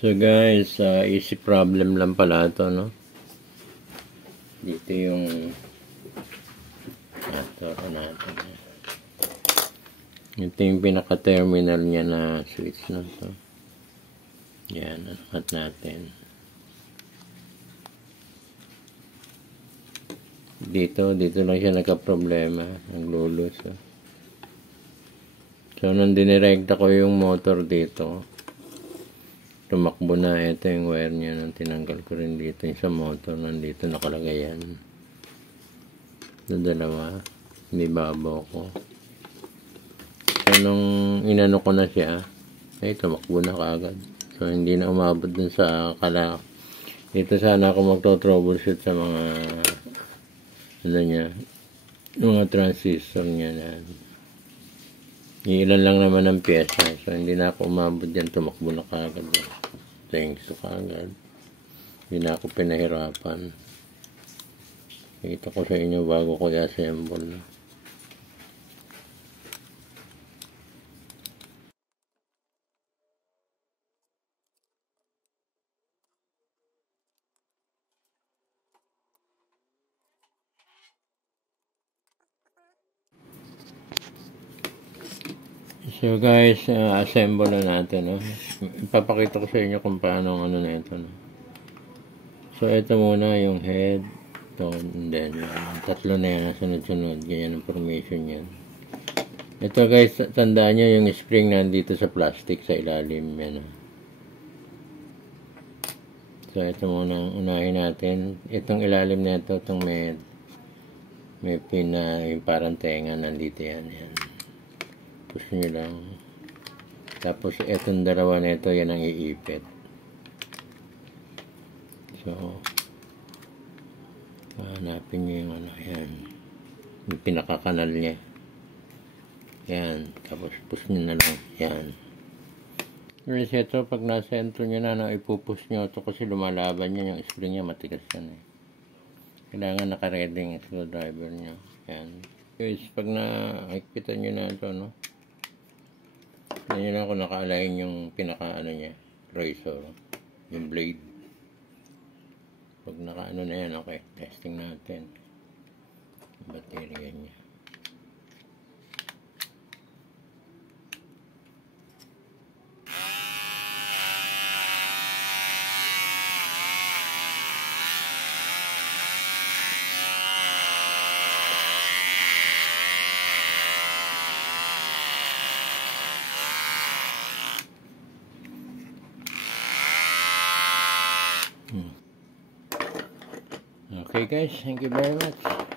So guys, easy problem lang pala ito, no? Dito yung natin. Ito yung pinaka-terminal niya na switch na to. Yan, angat natin. Dito lang siya nagka-problema. Naglulus. So, nung dinirekta ko yung motor dito, tumakbo na. Ito yung wire niya. Nung tinanggal ko rin dito yung sa motor. Nandito nakalagay yan. Ito dalawa. Hindi babaw ko. So, nung inano ko na siya, ay tumakbo na kaagad. So, hindi na umabot dun sa kala. Dito sana ako magto-troubleshoot sa mga mga transistor niya na ilan lang naman ang pyesa. So, hindi na ako umabot dyan. Tumakbo na kaagad. Thanks to kaagad. Hindi na ako pinahirapan. Kita ko sa inyo bago ko i-assemble. So guys, assemble na natin, no? Ipapakita ko sa inyo kung paano ano na ito, no? So ito muna yung head, ito, and then tatlo na yan, sunod-sunod, ganyan ang formation yan. Ito guys, tandaan nyo yung spring nandito sa plastic sa ilalim yan, no? So ito muna unahin natin. Itong ilalim na ito, itong may pin na yung parang tenga, nandito yan, yan. Push nyo lang. Tapos, etong dalawa na ito, yan ang iipit. So, hanapin nyo yung ano, yan. Yung pinakakanal niya. Yan. Tapos, push nyo na lang. Yan. Guys, ito, pag nasa-entro nyo na, ipupush nyo ito kasi lumalaban nyo. Yung spring niya, matigas yan eh. Kailangan naka-ready yung screwdriver nyo. Yan. Guys, pag nakikita nyo na ito, no? Yan lang kung naka-align yung pinaka-ano niya, razor, yung blade. Pag naka-ano na yan, okay, testing natin. Baterya niya. Okay guys, thank you very much.